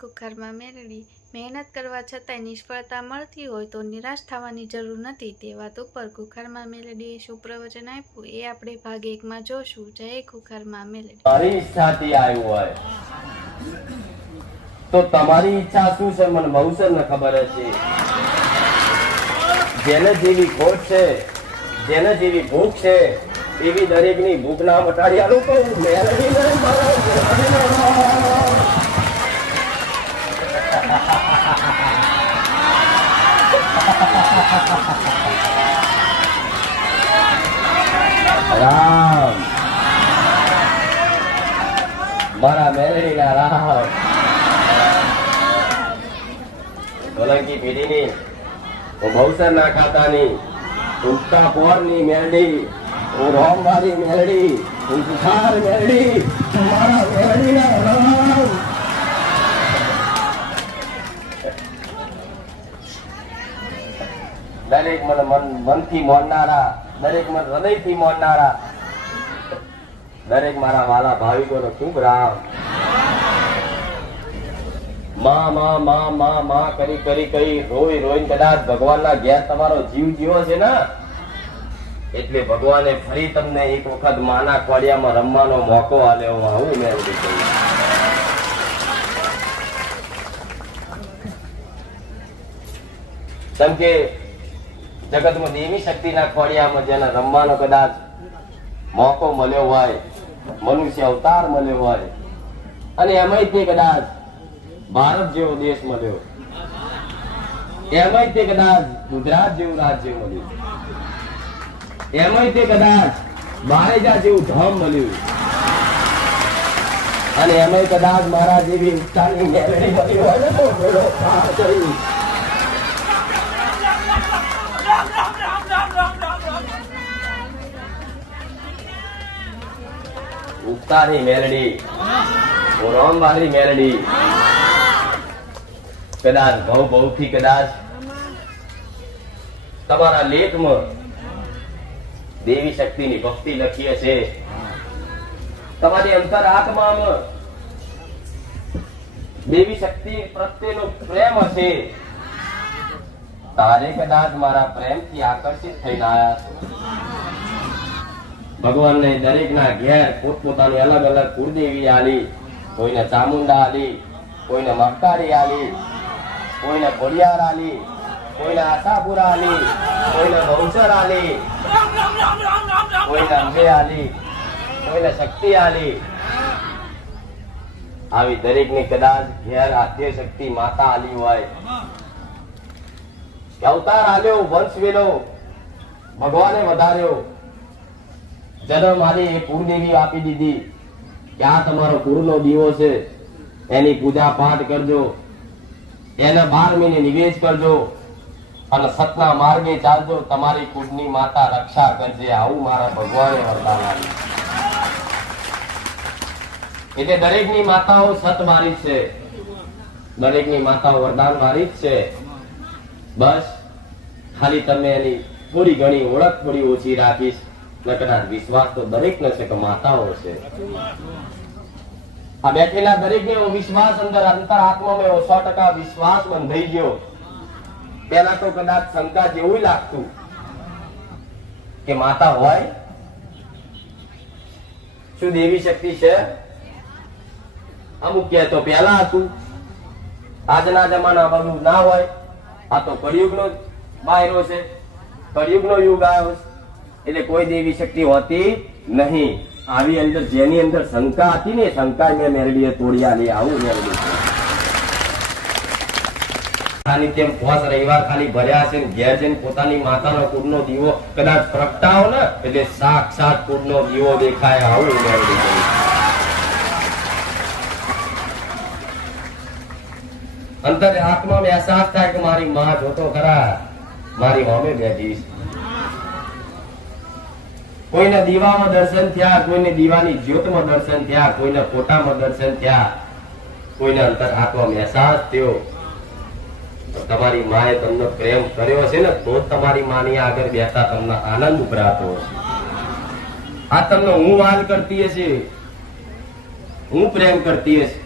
કુખારમાં મેળવી મહેનત કરવા છતાંય નિષ્ફળતા મળતી હોય તો નિરાશ થવાની જરૂર નથી તે વાત ઉપર કુખારમાં મેલડીએ શું પ્રવચન આપ્યું એ આપણે ભાગ 1 માં જોશું. જય કુખારમાં મેલડી. મારી ઈચ્છાથી આવ્યું હોય તો તમારી ઈચ્છા શું છે મને બહુ સરને ખબર છે. જેને જેવી ખોટ છે, જેને જેવી ભૂખ છે એવી દરેકની ભૂખ ના મટાડી આલું કહું. રામ મારા મેલડી ના રામ સોલંકી પેઢીની હું ભવસર ના ખાતાની ઉત્તા પોરની મેલડી હું રોમવારી મેલડી હું સુખાર મેલડી મારા મેલડી ના રામ. દરેક મને મનથી મોનનારા, દરેક મન હૃદયથી મોનનારા, દરેક મારા વાલા ભાવિકોનો શુભ રામ. માં માં માં માં માં કરી કરી કરી રોઈ રોઈને કદાચ ભગવાનના ઘેર તમારો જીવ જીવો છે ને એટલે ભગવાને ફરી તમને એક વખત માના ખોડિયામાં રમવાનો મોકો આલ્યો. આવું મેં કહ્યું. કેમ કે જગતમાં દેવી શક્તિના ખોડિયામાં જેને રમવાનો કદાચ મોકો મળ્યો હોય, મનુષ્ય અવતાર મળ્યો હોય અને એમાંય તે કદાચ ભારત જેવો દેશ મળ્યો, એમાંય તે કદાચ ગુજરાત જેવું રાજ્ય મળ્યું, એમાંય તે કદાચ બારેજા જેવું ધામ મળ્યું અને એમાંય કદાચ મારા જેવી ઉત્સાહની મેલડી મળી હોય ને તો ઘોડો પાર કરી ઉત્સાહની મેલડી રોમવાળી મેલડી કદાચ ભવથી કદાચ તમારા લેખમાં દેવી શક્તિની ભક્તિ લખી હશે, તમારી અંતર આત્મામાં દેવી શક્તિ પ્રત્યેનો પ્રેમ હશે, તારે કદાચ મારા પ્રેમથી આકર્ષિત થઈને આવ્યા છો. ભગવાનને દરેકના ઘેર પોતપોતાની અલગ અલગ કુળદેવી આલી, કોઈને ચામુંડા આલી, કોઈને મક્કારી આલી, કોઈને ખોડિયાર આલી, કોઈને આશાપુરા આલી, કોઈને ભવસર આલી, કોઈને અંબે આલી, કોઈને શક્તિ આલી. આવી દરેકની કદાચ ઘેર આદ્ય શક્તિ માતા આલી હોય, અવતાર આલ્યો, વંશ વેલો ભગવાને વધાર્યો, જન્મ આલી એ કુળદેવી આપી દીધી કે આ તમારો કુળનો દીવો છે, એની પૂજા પાઠ કરજો, એને 12 મહિને નિવેશ કરજો અને સતના માર્ગે ચાલજો, તમારી કુળની માતા રક્ષા કરજે. આવું મારા ભગવાને વરદાન આપ્યું. એટલે દરેકની માતાઓ સત વારી છે, દરેકની માતાઓ વરદાન વારી છે. બસ ખાલી તમે એની થોડી ઘણી ઓળખ થોડી ઓછી રાખીશ, કદાચ વિશ્વાસ તો દરેક ને છે કે માતાઓ છે. આ બેઠેલા દરેક ને વિશ્વાસ અંદર આત્મામાં એવો 100% વિશ્વાસ બંધાઈ ગયો. પેલા તો કદાચ શંકા જેવું લાગતું કે માતા હોય, શું દેવી શક્તિ છે? અમુક કે તો પેલા હતું, આજના જમાના બધું ના હોય. આ તો કળિયુગનો બાયરો છે, કળિયુગનો યુગ આવ્યો છે એટલે કોઈ દેવી શક્તિ હોતી નહીં. આવી અંદર જેની અંદર શંકા હતી ને શંકા મેં મેળવીએ તોડી આલી. આવું મેળવી તેમ 5 રવિવાર ખાલી ભર્યા છે, ઘેર જઈને પોતાની માતાનો કુળનો દીવો કદાચ પ્રગટાવો ને એટલે સાક્ષાત કુળનો દીવો દેખાય. આવું મેળવી અંતરે આત્મામાં અહેસાસ થાય કે મારી માં જોતો ખરા, મારી હોમે બેઠી. કોઈને દીવામાં દર્શન થયા, કોઈને દીવાની જ્યોતમાં દર્શન થયા, કોઈને ફોટામાં દર્શન થયા, કોઈને અંતર આત્મામાં અહેસાસ થયો. તમારી માએ તમને પ્રેમ કર્યો છે ને તો તમારી માની આગળ બેઠા તમને આનંદ ઉભરાતો હશે. આ તમને હું વાલ કરતી હશે, હું પ્રેમ કરતી હશે,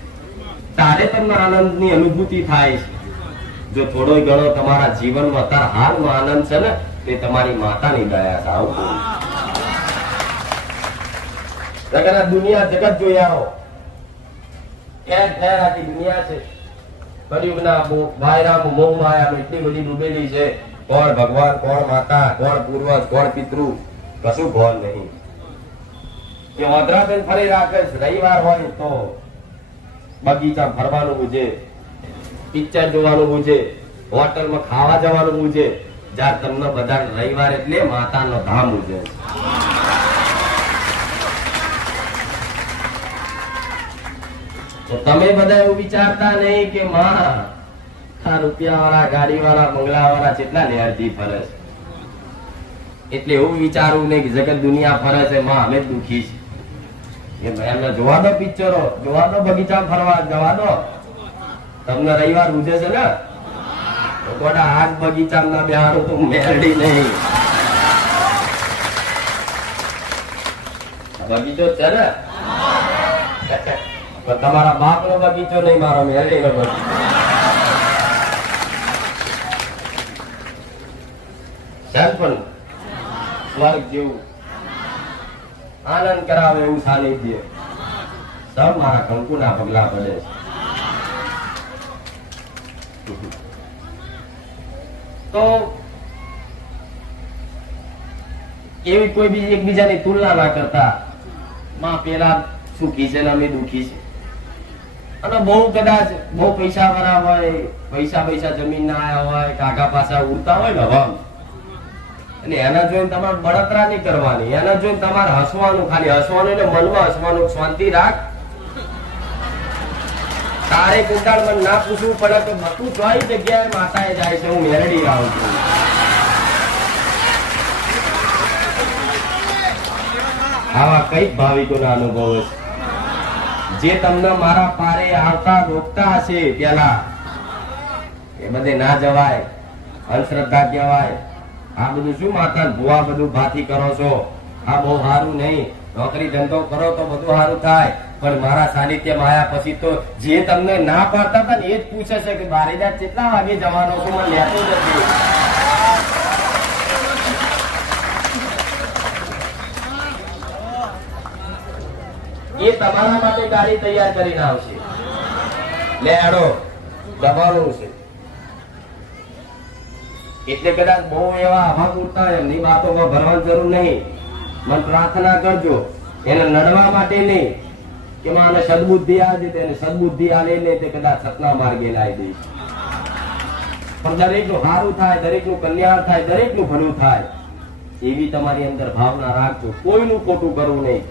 તારે તમને આનંદની અનુભૂતિ થાય છે. જો થોડો ઘણો તમારા જીવનમાં અત્યારે હાલમાં આનંદ છે ને, તે તમારી માતાની દયા છે. આવું જગત દુનિયા જગત જોઈ આવો, ઘેર ઘેર આખી દુનિયા છે. કળિયુગના વાયરામ મોહ માયામાં એટલી બધી ડૂબેલી છે. કોણ ભગવાન, કોણ માતા, કોણ પૂર્વજ, કોણ પિતૃ, કશું ભાન નહીં. એ ઓધરાબેન ફરી રાખે છે. રવિવાર હોય તો બગીચા ફરવાનું પૂછે, પિક્ચર જોવાનું પૂછે, હોટલમાં ખાવા જવાનું પૂછે. જ્યાં તમને બધા રવિવાર એટલે માતાનો ધામ પૂછે. તો તમે બધા એવું વિચારતા નહીં કે માં આ રૂપિયા વાળા, ગાડી વાળા, બંગલા વાળા કેટલા લેરથી ફરે છે. એટલે એવું વિચારવું નહીં કે જગત દુનિયા ફરે છે, માં અમે જ દુખી છે. એમને જોવા દો, પિક્ચરો જોવા દો, બગીચા ફરવા જવા દો. તમને રવિવાર રૂજે છે ને, થોડા હાથ બગીચા ના બેહાડું તો મેરડી નહીં. બગીચો છે ને, તમારા બાપ નો બગીચો નહીં, મારો મેરડી નો બગીચો. પણ સ્વર્ગ જેવું આનંદ કરાવે એવું સાનિધ્ય સબ મારા કંકુના પગલા પડે છે. તો એવી કોઈ બીજી એકબીજાની તુલના ના કરતા, માં પેલા સુખી છે ને અમે દુખી છે. અને બહુ કદાચ બહુ પૈસા વાળા હોય, પૈસા જમીન ના આયા હોય, કાકા પાછા ઉડતા હોય ને હવા, અને એના જોઈને તમારે બળતરા નહીં કરવાની. એના જોઈને તમારે હસવાનું, ખાલી હસવાનું, એટલે મનમાં હસવાનું. શાંતિ રાખ. તારે કુંટાળ મને ના પૂછવું પડે તો બધું જોઈ જગ્યાએ માતાએ જાય છે. હું મેરડી આવું છું. આવા કઈક ભાવિકોના અનુભવો છે જે તમને મારા પારે આવતા રોકતા હશે. પેલા એ બધે ના જવાય, અંધશ્રદ્ધા કહેવાય. આ બધું શું માતા ભુવા બધું ભાથી કરો છો, આ બહુ સારું નહીં. નોકરી ધંધો કરો તો બધું સારું થાય. પણ મારા સાનિધ્યમાં આવ્યા પછી તો જે તમને ના પાડતા હતા ને એ જ પૂછે છે કે બારેદાર કેટલા વાગે જવાનો છું, મને લેતો નથી. એ તમારા માટે ગાડી તૈયાર કરીને આવશે. લે આડો દબાણું છે. એટલે કદાચ બહુ એવા આભા ઉડતા હોય એમની વાતોમાં ભરવાની જરૂર નહીં. મને પ્રાર્થના કરજો, એને નડવા માટે નહીં કે મને સદબુદ્ધિ આવે છે, તેને સદબુદ્ધિ આવે ને તે કદાચ સતના માર્ગે લાવી દઈશ. પણ દરેકનું સારું થાય, દરેકનું કલ્યાણ થાય, દરેકનું ભલું થાય એવી તમારી અંદર ભાવના રાખજો. કોઈનું ખોટું કરવું નહીં,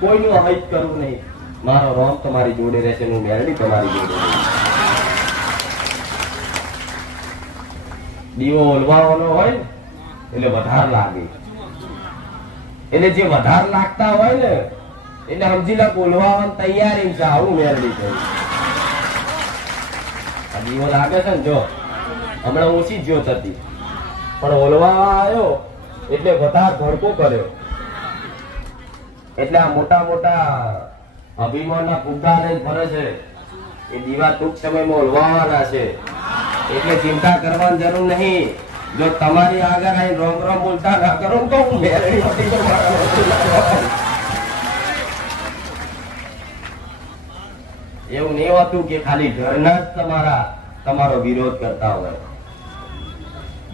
કોઈનું અહિત કરવું નહીં. મારો રોમ તમારી જોડે રહેશે, હું મેરડી તમારી જોડે રહેશે. દીવો ઓલવાનો હોય એટલે વધારે લાગે. એટલે જે વધારે લાગતા હોય ને એટલે સમજી લે ઓલવાની તૈયારી છે. આવું મેરડી થયું. આ દીવો લાગે છે ને, જો હમણાં ઓછી જ્યોત હતી પણ ઓલવા આવ્યો એટલે વધારે ભડકો કર્યો. એટલે આ મોટા મોટા અભિમાનના ફુગ્ગા લઈને ફરે છે. એ દીવા ટૂંક સમયમાં ઓલવાના છે. એટલે ચિંતા કરવાની જરૂર નહીં. જો તમારી આગળ આવીને રોમ રોમ બોલતા ના કરો તો હું મેરડી હતી તો એવું નહીં હોતું કે ખાલી ઘરના જ તમારો વિરોધ કરતા હોય.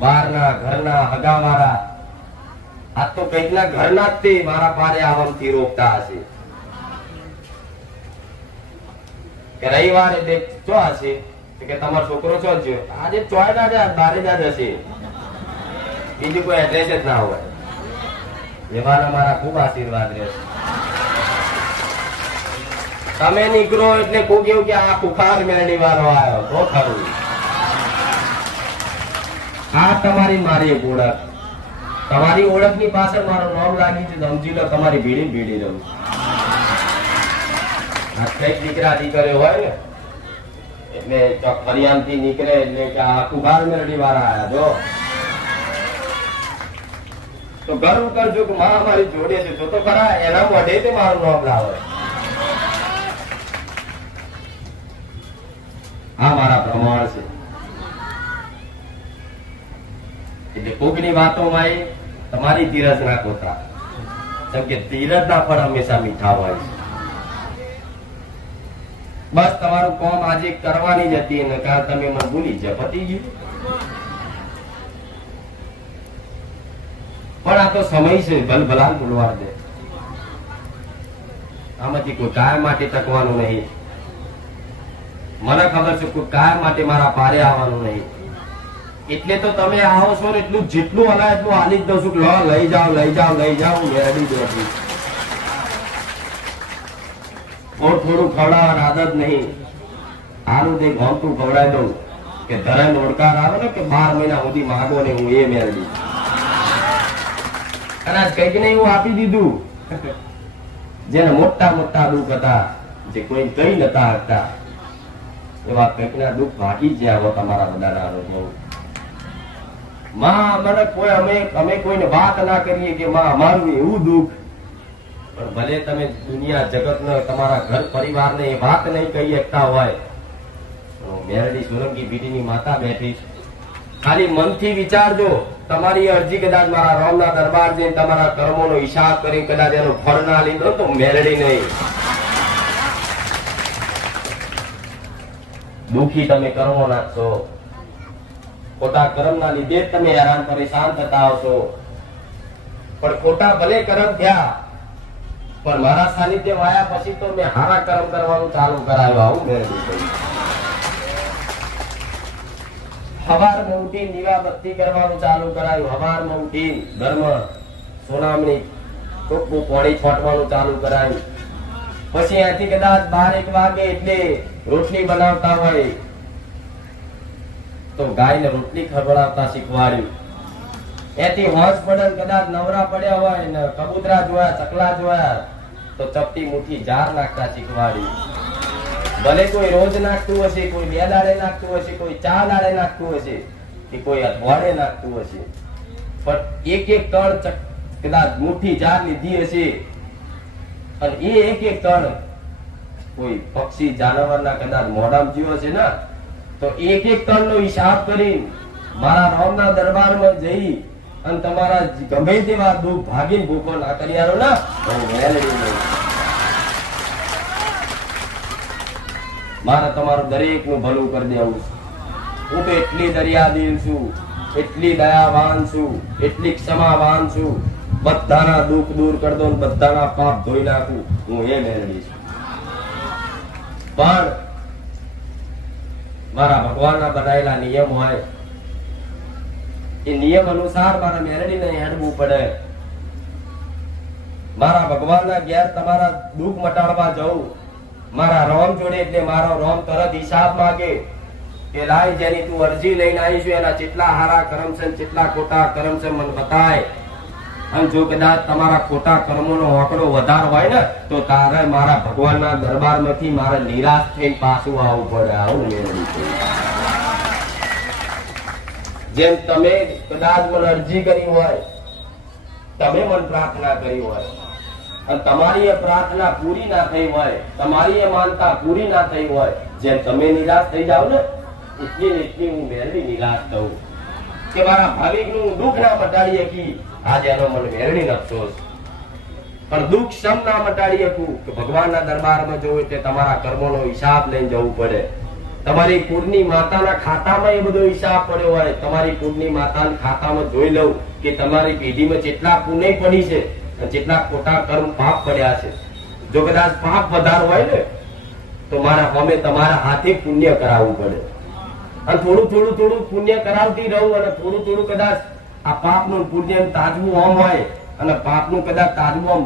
બહારના, ઘરના, હગાવાળા, આ તો કઈક ના ઘરના જ તે મારા પારે આવવાથી રોકતા હશે. કે રવિવાર એટલે ચો હશે કે તમારો છોકરો ચો જ આજે ચોય ના જાય, બારે જ હશે. બીજું કોઈ એડ્રેસ જ ના હોય. એવાના મારા ખૂબ આશીર્વાદ રહેશે. તમે નીકળો એટલે કોઈ કેવું કે આ કુખાર મેરડી વાળો આવ્યો તો ખરું. આ તમારી મારી એક ઓળખ. તમારી ઓળખની પાછળ મારું નામ લાગી છે. સમજી લો તમારી ભીડી રહું. આ કઈક દીકરા દીકરીઓ હોય ને એટલે ફરિયાદ થી નીકળે એટલે કે આ કુખાર મેરડી વાળા આવ્યા. જો તો ગર્વ કરજો કે માં મારી જોડે છે. જો તો ખરા એના મોઢે મારું નામ લાવે. આ મારા પ્રમાણ છે. એટલે કોકની વાતોમાં તમારી ધીરજ ના કોતા, કેમ કે ધીરજના ફળ હંમેશા મીઠા હોય છે. બસ તમારું કામ આજે કરવાની જ હતી અને કાલ તમે મને ભૂલી જ પતી ગયું. પણ આ તો સમય છે, ભલભલા ભૂલવા દે. આમાંથી કોઈ કાયમ માટે ટકવાનું નહીં. મને ખબર છે કોઈ કાયમ માટે મારા પારે આવવાનું નહીં. એટલે તો તમે આવો છો ને એટલું જેટલું હલાય એટલું હાલી જ દઉં છું. લઈ જાઓ લઈ જાઓ લઈ જાઓ. મેરડી બેઠી થોડું ખવડાવવાની આદત નહીં. આનું તે ગમતું ખવડાવી દઉં કે ધરણ ઓળકાર આવે ને કે 12 મહિના સુધી માગો ને હું એ મેરડી. અને આજ કઈક ને એવું આપી દીધું જેને મોટા મોટા દુઃખ હતા, જે કોઈ કઈ નતા હતા, એવા કઈક ના દુઃખ ભાગી જ ગયા તમારા બધાના અનુભવ. માં મને કોઈ અમે કોઈને વાત ના કરીએ કે માં અમારું એવું દુઃખ, પણ ભલે તમે દુનિયા જગત ને તમારા ઘર પરિવાર ને એ વાત નહીં કહી શકતા હોય, મેરડી સોલંકી પીઢીની માતા બેઠી છે. ખાલી મનથી વિચારજો, તમારી અરજી કદાચ મારા રામના દરબાર જઈને તમારા કર્મોનો હિસાબ કરી કદાચ એનો ફળ ના લીધો તો મેરડી નહીં. દુઃખી તમે કર્મો નાખશો, ખોટા કર્મ ના લીધે તમે હેરાન પરેશાન થતા આવશો. પણ ખોટા ભલે કર્મ થયા, પણ મારા સાનિધ્ય વાયા પછી તો મેં હારા કર્મ કરવાનું ચાલુ કરાવ્યું. આવું મેરડી હવારમાં ઉઠી દીવા બત્તી કરવાનું ચાલુ કરાયું. હવારમાં ઉઠી ઘરમાં સોનામણી ટોપું પાણી છોટવાનું ચાલુ કરાયું. પછી અહીંથી કદાચ 12-1 વાગે એટલે રોટલી બનાવતા હોય તો ગાયને રોટલી ખવડાવતા શીખવાડ્યું. એથી હોશ પડે કદાચ નવરા પડ્યા હોય ને કબૂતરા જોયા ચકલા જોયા તો ચપટી મુઠ્ઠી જાર નાખતા શીખવાડ્યું. ભલે કોઈ રોજ નાખતું હશે, કોઈ 2 દાડે નાખતું હશે, કોઈ 4 દાડે નાખતું હશે, કે કોઈ અઠવાડિયે નાખતું હશે, પણ એક ટણ કદાચ મુઠ્ઠી જાર લીધી હશે અને એ એક ટણ કોઈ પક્ષી જાનવરના કદાચ મોઢામાં જીવો છે ને તો એક ટણ નો હિસાબ કરી મારા રામના દરબારમાં જઈ અને તમારા ગમે તેવા દુઃખ ભાગીને ભૂખો ના કરી આવો ને મારે તમારું દરેક નું ભલું કરી દેવું. હું તો એટલી દરિયાદિલ છું, એટલી દયાવાન છું, એટલી ક્ષમાવાન છું. બધાના દુઃખ દૂર કરી દઉં, બધાના પાપ ધોઈ નાખું. હું એ મેળવી છું. પણ મારા ભગવાનના બનાવેલા નિયમ હોય એ નિયમ અનુસાર મારા મેળવીને હેડવું પડે. મારા ભગવાનના ઘેર તમારા દુઃખ મટાડવા જવું, મારા રોમ જોડે એટલે મારો રોમ તરત હિસાબ માંગે કે લાય જેની તું અરજી લઈને આવીશું એના જેટલા હારા કર્મ છે જેટલા ખોટા કર્મ છે મને બતાય. અને જો કદાચ તમારા ખોટા કર્મોનો આંકડો વધારે હોય ને તો તારે મારા ભગવાનના દરબારમાંથી મારે નિરાશ થઈને પાછું આવવું પડે. આવું મેળવી છે. જેમ તમે કદાચ મને અરજી કરી હોય, તમે મને પ્રાર્થના કરી હોય અને તમારી એ પ્રાર્થના પૂરી ના થઈ હોય, તમારી એ માનતા પૂરી ના થઈ હોય, જેમ તમે નિરાશ થઈ જાવ ને એટલી હું મેળવી નિરાશ થઉં કે મારા ભાવિક નું દુઃખ ના મટાડી શકી. આજે એનો મને મેળવી અફસોસ. પણ દુઃખ સમ ના મટાડી શકું કે ભગવાનના દરબારમાં જવું એટલે તમારા કર્મોનો હિસાબ લઈને જવું પડે. તમારી કુળની માતાના ખાતામાં એ બધો હિસાબ પડ્યો હોય. તમારી કુળની માતાના ખાતામાં જોઈ લઉં કે તમારી પેઢીમાં જેટલા પુણ્ય પડી છે જેટલા ખોટા કર્મ પાપ પડ્યા છે. જો કદાચ પાપ વધારે હોય ને તો મારા સામે તમારા હાથે પુણ્ય કરાવવું પડે. અને થોડું પુણ્ય કરાવતી રહું અને થોડું કદાચ આ પાપનું પુણ્ય તાજવું આમ હોય અને પાપનું કદાચ તાજવું આમ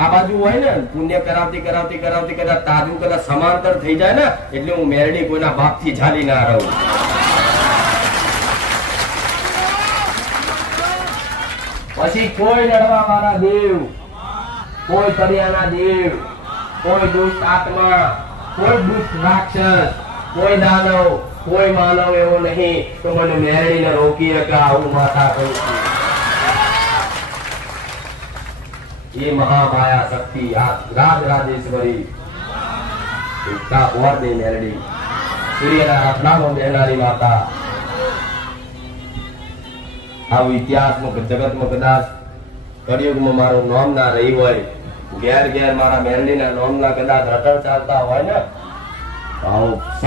આ બાજુ હોય ને પુણ્ય કરાવતી કદાચ તાજવું કદાચ સમાંતર થઈ જાય ને એટલે હું મેરડી કોઈના બાપથી ઝાલી ના રહું. પછી કોઈ લડવા વાળા દેવ, કોઈ તરિયાના દેવ, કોઈ દુષ્ટ આત્મા, કોઈ દુષ્ટ રાક્ષસ, કોઈ દાનવ, કોઈ માનવ એવો નહીં તો મને મેરડીને રોકી શકે. આવું માતા કહું છું. એ મહામાયા શક્તિ રાજ રાજેશ્વરી ઓર દે મેરડી સૂર્યના રત્નામાં બેહનારી માતા. આવું ઇતિહાસમાં જગતમાં કદાચ કળિયુગમાં મારું નામ ના રહી હોય, ઘેર ઘેર મારા મેરડીના નામના કદાચ રટણ ચાલતા હોય ને, આવું સત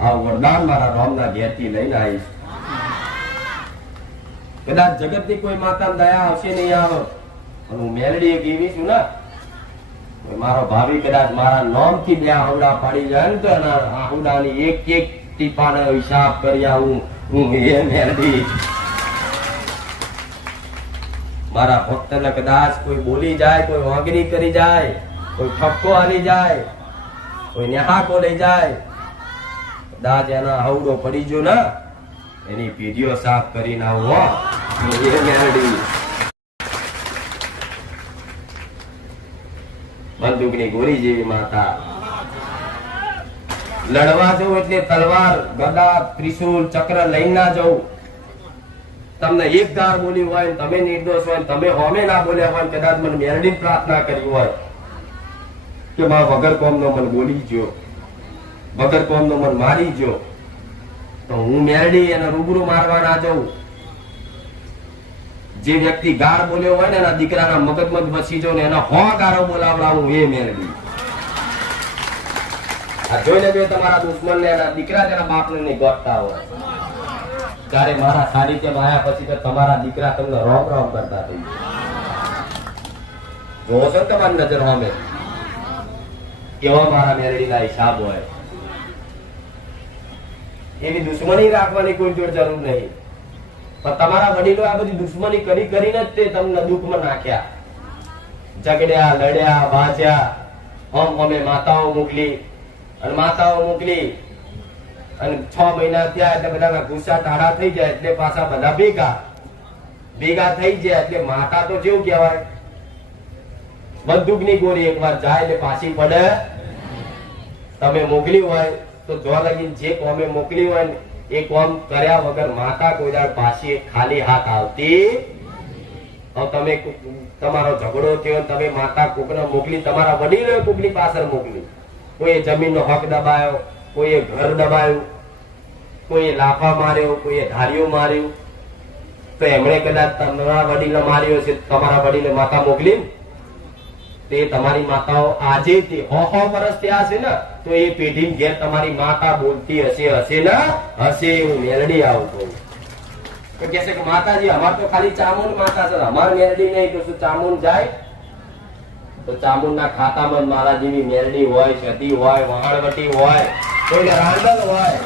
આવું વરદાન મારા નામના ઘેરથી લઈને આવીશ. કદાચ જગતની કોઈ માતા દયા આવશે નહીં આવે, હું મેલડી એક એવી છું ને, મારો ભાભી કદાચ મારા નામથી બે આહુડા પાડી જાય ને, તો એના આહુડાની એક એક ટીપાનો હિસાબ કરી આવું હું એ મેલડી. મારા ભક્તને કદાચ કોઈ બોલી જાય, કોઈ વાંગણી કરી જાય, કોઈ ઠપકો હાલી જાય, કોઈ નેહાકો લઈ જાય, કદાચ એના આહુડો પડી ગયો ને, એની પેઢીઓ સાફ કરીને આવું એ મેલડી. બંદૂકની ગોળી જેવી માતા. લડવા જવું એટલે તલવાર, ગદા, ત્રિશૂલ, ચક્ર લઈને ના જવું. તમને એક ધાર બોલી હોય, તમે નિર્દોષ હોય, તમે હોમે ના બોલ્યા હોય, કદાચ મને મેરડી પ્રાર્થના કરી હોય કે મારા વગર કોમનો મને બોલી ગયો, વગર કોમનો મને મારી ગયો, તો હું મેરડી એને રૂબરૂ મારવા ના જઉં. જે વ્યક્તિ ગાળ બોલ્યો હોય ને, એના દીકરાના મગજમાં બસી જાઉં ને એના હો ગાળો બોલાવડાવું એ મેરડી. આ જોઈને જો તમારા દુશ્મન ને એના દીકરા તેના બાપને નહીં ગોતતા હોય, ત્યારે મારા સાનિધ્યમાં આવ્યા પછી તો તમારા દીકરા તમને રોમ રોમ કરતા થઈ જોવો છો તમારી નજર સામે કેવા મારા મેરડીના હિસાબ હોય. એવી દુશ્મની રાખવાની કોઈ જોડ જરૂર નહીં, પણ તમારા વડીલો આ બધી દુશ્મની કરી કરીને જ તે તમને દુઃખમાં નાખ્યા. ઝઘડ્યા, લડ્યા, વાંચ્યા. અમે માતાઓ મોકલી અને માતાઓ મોકલી અને 6 મહિના થયા એટલે બધા ગુસ્સા ટાળા થઈ જાય એટલે પાછા બધા ભેગા થઈ જાય એટલે માતા તો કેવું કહેવાય, બંદૂકની ગોળી એકવાર જાય એટલે પાછી પડે. તમે મોકલી હોય તો જો લગીને જે કોમે મોકલી હોય ને એ કોમ કર્યા વગર માતા કોઈ દાડ પાછી ખાલી હાથ આવતી. તમે તમારો ઝઘડો થયો, તમે માતા કોકને મોકલી, તમારા વડીલો કોકની પાછળ મોકલી. કોઈએ જમીનનો હક દબાયો, કોઈએ ઘર દબાયું, કોઈએ લાફા માર્યો, કોઈએ ધારીઓ માર્યું, તો એમણે કદાચ તમારા વડીલો માર્યો છે, તમારા વડીલે માતા મોકલી તે તમારી માતાઓ આજે 100 વર્ષ થયા હશે ને, તો એ પેઢી ઘેર તમારી માતા બોલતી હશે ને હશે. હું મેલડી આવું કહું તો કે છે કે માતાજી અમાર તો ખાલી ચામુંડ માતા છે, અમાર મેલડી નહીં. તો શું ચામુંડ જાય? તો ચામુંડના ખાતામાં મારા જેવી મેલડી હોય, સતી હોય, વહાણવટી હોય, કોઈ રાંડલ હોય,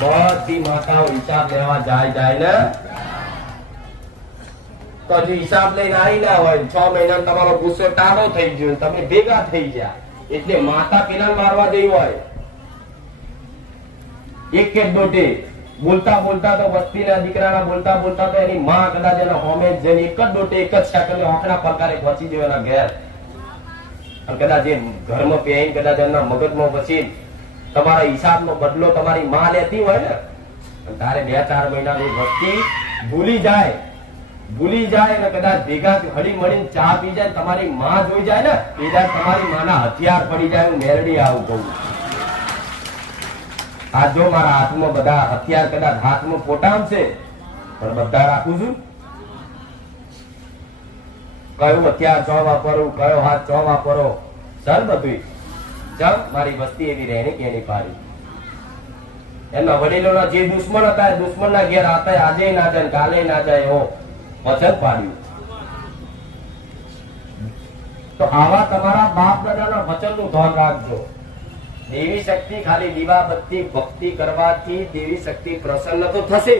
બધી માતાઓ હિસાબ લેવા જાય ને તો હજુ હિસાબ લઈને આવી ના હોય. 6 મહિના તમારો ગુસ્સો ટાળો થઈ ગયો, તમે ભેગા થઈ ગયા એટલે માતા પેલા મારવા જઈ હોય. એક કે દોટે બોલતા બોલતા તો વસ્તીના દીકરાના બોલતા બોલતા તો એની માં કદાચ એના હોમે જઈને એક જ દોટે એક જ સેકન્ડ આંખના પલકારે પહોંચી ગયો એના ઘેર. કદાચ એ ઘરમાં પહેરીને કદાચ એના મગજમાં પછી તમારા હિસાબનો બદલો તમારી માં લેતી હોય ને, તારે 2-4 મહિનાની વસ્તી ભૂલી જાય ને કદાચ ભેગા હળી મળીને ચા પી જાય, તમારી માં જોઈ જાય ને એ તમારી માના હથિયાર પડી જાય. હું મેરડી આવું કહું. આ જો મારા હાથમાં બધા હથિયાર કદાચ હાથમાં પોટામ છે, પણ બધા રાખું છું. કયું હથિયાર ચો વાપરવું, કયો હાથ ચો વાપરો, સર બધું ચમ મારી વસ્તી એવી રહેણી કેની પાડી. એમના વડીલોના જે દુશ્મન હતા દુશ્મનના ઘેર આતા આજે ના જાય કાલે ના જાય એવો વચન પાડ્યું. તો આવા તમારા બાપ દાદાના વચનનું ધ્યાન રાખજો. દેવી શક્તિ ખાલી દીવાબત્તી ભક્તિ કરવાથી દેવી શક્તિ પ્રસન્ન તો થશે,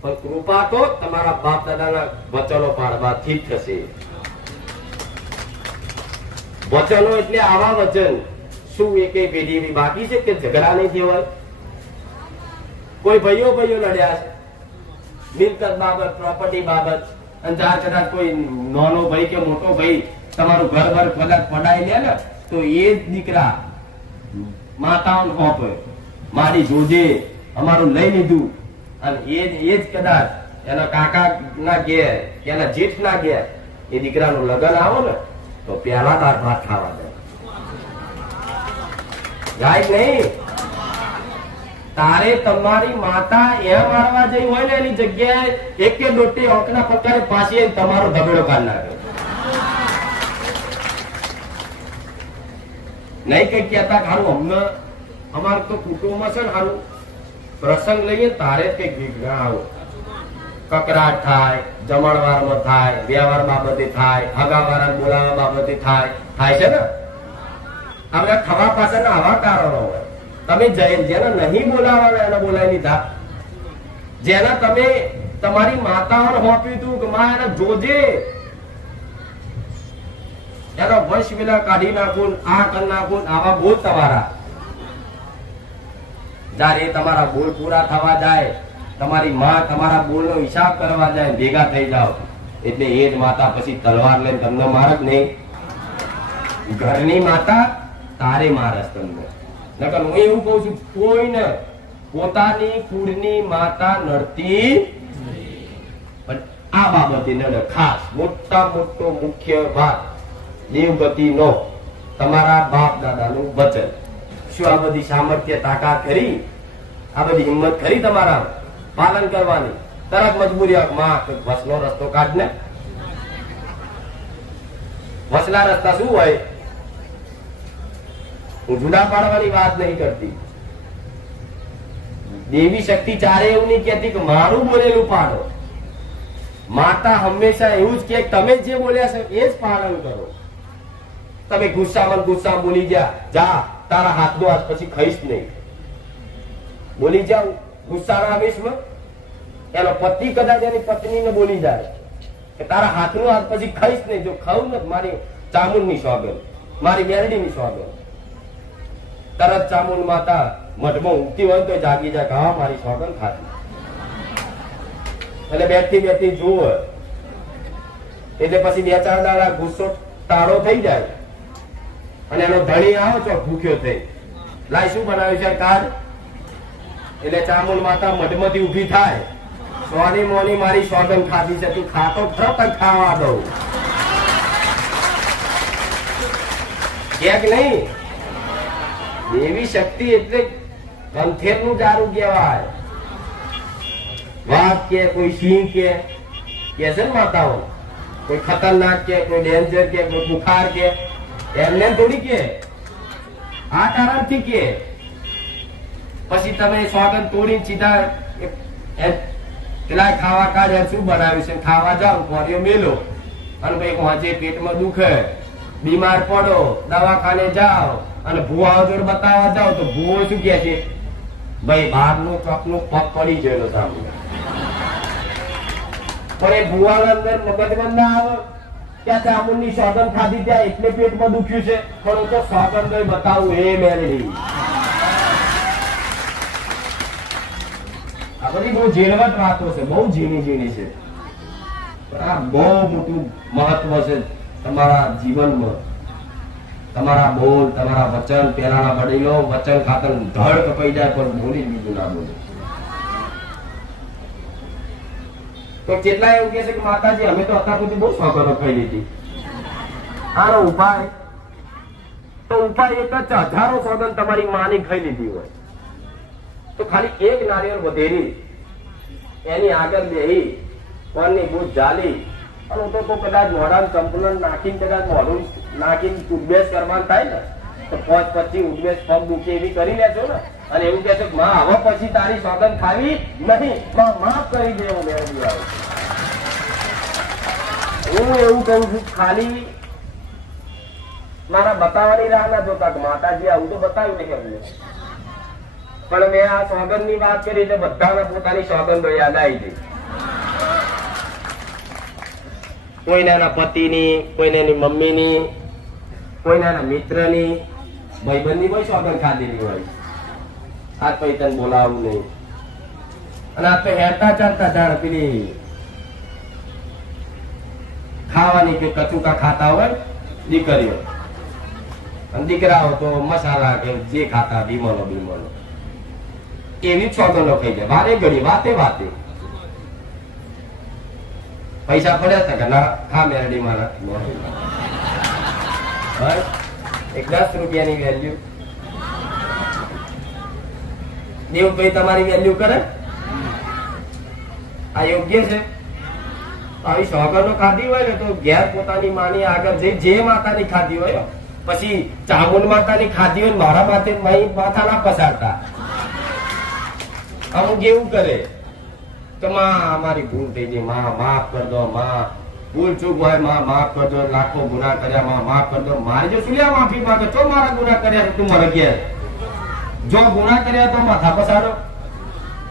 પણ કૃપા તો તમારા બાપ દાદાના વચનો પાડવાથી જ થશે. વચનો એટલે આવા વચન. શું એક પેઢી એવી બાકી છે કે ઝઘડા નહીં થયો? કોઈ ભાઈઓ લડ્યા છે મિલકત બાબત, પ્રોપર્ટી બાબત, અને ચાર કદાચ કોઈ નાનો ભાઈ કે મોટો ભાઈ તમારું ઘર બર કદાચ પડાઈ લે ને, તો એ જ દીકરા માતાઓને હોપે મારી જોજે અમારું લઈ લીધું, અને એ જ કદાચ એના કાકા ના ઘેર એના જેઠ ના ઘેર એ દીકરાનું લગ્ન આવો ને તો પહેલા દાળ ભાત ખાવા જાય નહીં. તારે તમારી માતા એમ મારવા જઈ હોય ને એની જગ્યાએ એક કે દોટી ઓંકના પકારે પાછી તમારો ધબેડો કાઢ નાખે. નહીં કઈ કહેતા ખારું અમને અમારું તો કુટુંબમાં છે ને સારું પ્રસંગ લઈએ તારે જ કઈક વિઘ્ન આવો કકરાટ થાય, જમણવારમાં થાય, વ્યવહાર બાબતે થાય, હગાવાળા બોલાવા બાબતે થાય છે ને. આપણે થવા પાછળના આવા કારણો હોય. તમે જેને નહીં બોલાવાના એને બોલાવી લીધા. જેના તમે તમારી માતાઓને હોપ્યું હતું કે માં એને જોજે, એનો વંશ વિલા કાઢી નાખું, આ કરી નાખું, આવા બોલ તમારા. જયારે તમારા બોલ પૂરા થવા જાય, તમારી માં તમારા બોલ નો હિસાબ કરવા જાય, ભેગા થઈ જાઓ એટલે એ જ માતા પછી તલવાર લઈને તમને મારે જ નહીં. ઘરની માતા તારે મારસ તમને. નકર હું એવું કઉ છું, કોઈને પોતાની કુળની માતા નડતી પણ આ બાબતે નડે. ખાસ મોટા મોટો મુખ્ય વાત દેવગતિ નો તમારા બાપ દાદા નું વચન. શું આ બધી સામર્થ્ય તાકાત કરી, આ બધી હિંમત કરી તમારા પાલન કરવાની? તરત મજબૂરી માં વસનો રસ્તો કાઢ ને. વસલા રસ્તા શું હોય? હું જુદા પાડવાની વાત નહીં કરતી. દેવી શક્તિ ચારે એવું નહીં કહેતી કે મારું બોલેલું પાડો. માતા હંમેશા એવું જ કે તમે જે બોલ્યા છે એ જ પાલન કરો. તમે ગુસ્સામાં બોલી જા તારા હાથનો હાથ પછી ખાઈશ નહીં. બોલી જાવ ગુસ્સાના આવેશમાં, એનો પતિ કદાચ એની પત્નીને બોલી જાય કે તારા હાથનો હાથ પછી ખાઈશ નહીં. જો ખાવું ને મારી ચામુંડની સોગંદ, મારી મેરડીની સોગંદ. તરત ચામુંડ માતા મઠમાં ઊંઘતી હોય તો જાગી જાય કે હા મારી સોગંદ ખાતી. એટલે બેઠી જુઓ એટલે પછી 2-4 દાડા ગુસ્સો તાળો થઈ જાય અને એનો ધણી આવો છો ભૂખ્યો થઈ લાય શું બનાવ્યું છે કાઢ. એટલે ચામુંડ માતા મઢમાંથી ઉભી થાય, સોની મોની મારી સોગંદ ખાધી છે, તું ખાતો ખરો પણ ખાવા દઉં ક્યાંક નહીં. દેવી શક્તિ એટલે કંથેર નું જારું કહેવાય. વાઘ કે કોઈ સિંહ કે છે ને માતાઓ, કોઈ ખતરનાક કે કોઈ ડેન્જર કે કોઈ બુખાર કે એમને થોડી કે આ કારણથી કે પછી તમે સ્વાગત તોડી સીધા પેલા ખાવા કાઢે શું બનાવ્યું છે ખાવા જાઓ, કોરીઓ મેલો અને ભાઈ વાંચે પેટમાં દુખે, બીમાર પડો, દવાખાને જાઓ અને ભુવા જોડે બતાવવા જાઓ તો ભુવો શું કે છે? ભાઈ બહારનો ચોકનો પગ પડી ગયેલો સામે. પણ એ ભુવાના અંદર મગજમાં ના આવે ત્યાં ચામુંડની સોગંદ ખાધી ત્યાં એટલે પેટમાં દુખ્યું છે, પણ હું તો સોગંદ બતાવું એ મેરડી. આ બધી બહુ ઝીણવટ વાતો છે, બહુ ઝીણી છે. આ બહુ મોટું મહત્વ છે તમારા જીવનમાં. તમારા બોલ, તમારા વચન, પેલાના વડીલો વચન ખાતર ધડ કપાઈ જાય પણ બોલી બીજું ના બોલે. તો કેટલા એવું કે છે કે માતાજી અમે તો અત્યાર સુધી બહુ સોગંદો ખાઈ લીધી. આનો ઉપાય તો ઉપાય એક જ, હજારો સોગંદ તમારી માની ખાઈ લીધી હોય તો ખાલી એક નારિયેળ વધેરી એની આગળ બેહી કોણની બૂથ જાલી અને તો કદાચ મોઢામાં ચંપલ નાખીને કદાચ મોઢું નાખીને ઉદ્વેશ કરવાનું થાય ને તો 5-25 ઉદ્વેશ પગ દુખે એવી કરી લેજો ને અને એવું કે છે માં હવે પછી તારી સોગંદ ખાવી નહીં, માફ કરી દે. હું મેળવી આવું. હું એવું કહું છું ખાલી મારા બતાવવાની રાહ ના જોતા કે માતાજી આવું તો બતાવ્યું નહીં અમને. પણ મેં આ સોગંદ ની વાત કરી એટલે બધાને પોતાની સોગંદો યાદ આવી ગઈ. કોઈને એના પતિની, કોઈને એની મમ્મીની, કોઈને એના મિત્રની, ભાઈબંધની કોઈ સોગંદ ખાધેલી હોય. આજ પછી તને બોલાવું નહીં અને આ તો હેરતા ચાલતા જાણ પેલી ખાવાની કે કચુકા ખાતા હોય દીકરીઓ અને દીકરાઓ તો મસાલા કે જે ખાતા બીમલો એવી જ સોગંદો ખાઈ જાય વારે ઘડી વાતે. પૈસા પડ્યા હતા કે ના ખા મેરડી મારા એક 10 રૂપિયાની વેલ્યુ દેવ કઈ તમારી વેલ્યુ કરે? આ યોગ્ય છે? આવી સોગંદો ખાધી હોય ને તો ઘેર પોતાની માની આગળ જઈ જે માતાની ખાધી હોય, પછી ચામુંડ માતાની ખાધી હોય મારા માથે માથા ના પસારતા. અમુક એવું કરે કે માં અમારી ભૂલ થઈ ગઈ, માં માફ કર દો, માં ભૂલ ચૂક હોય માં માફ કર દો, લાખો ગુના કર્યા માં માફ કર દો. મારી જો શું લેવા માફી માંગે? તો મારા ગુના કર્યા તું મને કહે. જો ગુના કર્યા તો માથા પસારો.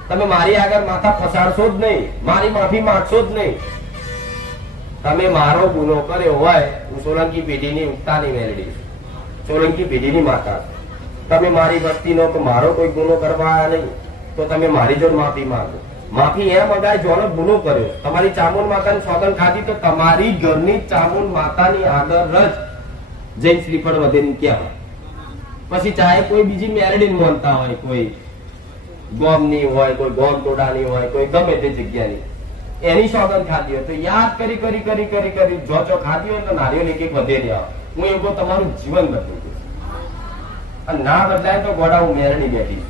તમે મારી આગળ માથા પસારશો જ નહીં, મારી માફી માંગશો જ નહીં. તમે મારો ગુનો કર્યો હોય, હું સોલંકી પેઢીની ઉગતાની મેલડી, સોલંકી પેઢીની માતા. તમે મારી વસ્તીનો કે મારો કોઈ ગુનો કરવા આવ્યા નહીં, તો તમે મારી જોડે માફી માંગો. માફી એમ અગાય જોનો ગુનો કર્યો, તમારી ચામુંડ માતાની સોગંદ ખાધી તો તમારી ઘરની ચામુંડ માતાની આગળ જ જૈન શ્રીફળ વધેની કહેવાય. પછી ચાહે કોઈ બીજી મેલડી માનતા હોય, કોઈ ગોમની હોય, કોઈ ગોમ ટોડાની હોય, કોઈ ગમે તે જગ્યાની, એની સોગંદ ખાધી હોય તો યાદ કરી કરી કરી કરી કરી જો ખાધી હોય તો નારિયેળ એક એક વધે રહ્યા. હું એવું તમારું જીવન બદલું છું. અને ના બદલાય તો ગોડા હું મેરણી બેઠી.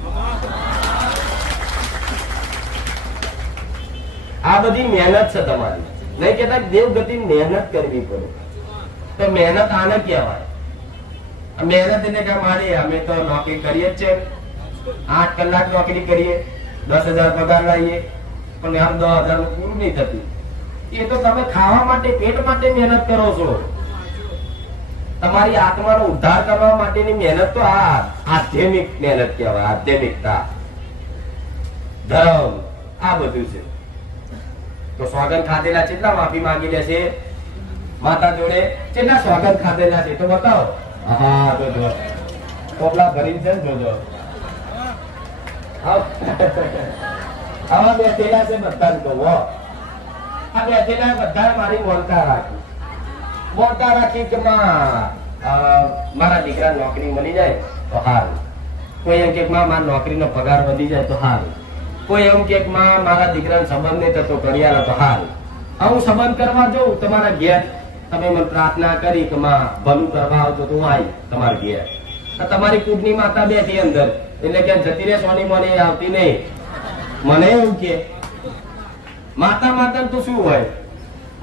આ બધી મહેનત છે તમારી. નહીં કેતા દેવગતિ મહેનત કરવી પડે, તો મહેનત આને કહેવાય. મહેનત એટલે કે મારી અમે તો નોકરી કરીએ જ છે, 8 કલાક નોકરી કરીએ, 10,000 પગાર લાવીએ, પણ આમ 10,000 નું પૂરું નહીં થતું. એ તો તમે ખાવા માટે, પેટ માટે મહેનત કરો છો. તમારી આત્માનો ઉદ્ધાર કરવા માટેની મહેનત તો આ આધ્યાત્મિક મહેનત કહેવાય. આધ્યાત્મિકતા, ધર્મ, આ બધું છે. તો સ્વાગત ખાધેલા કેટલા માફી માંગી લે છે માતા જોડે? કેટલા સ્વાગત ખાધેલા છે તો બતાવો. હા તો જો ટોપલા ભરી છે ને, જોજો આવા બેઠેલા છે બધા. તો આ બેઠેલા બધા મારી મોનતા રાખી કે મારા દીકરા નોકરી મળી જાય તો સારું. કોઈ એમ કે મારા નોકરીનો પગાર વધી જાય તો સારું. કોઈ એમ કે મારા દીકરાનો સંબંધ નહીં થતો કરિયાલો તો સારું. હું સંબંધ કરવા જઉં તમારા ઘેર, તમે મને પ્રાર્થના કરી કે માં ભલું કરવા આવતો તો હું આવી તમારા ઘેર. તમારી કુટની માતા બેઠી અંદર, એટલે કે જતી રે સોની મને આવતી નહીં. મને એવું કે માતા માતા તો શું હોય?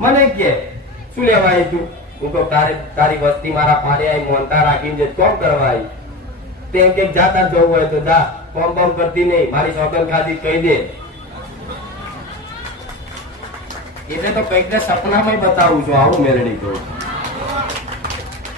મને કે શું લેવાય તું? હું તો તારી વસ્તી મારા પાડે આવી મોનતા રાખીને કોમ કરવા આવી. તેમ કે જાતા જવું હોય તો જા, કોમ કોમ કરતી નહીં, મારી સોગંદ ખાધી કહી દે. એટલે તો કઈક ને સપનામાં બતાવું છું, આવું મેળવી કહું.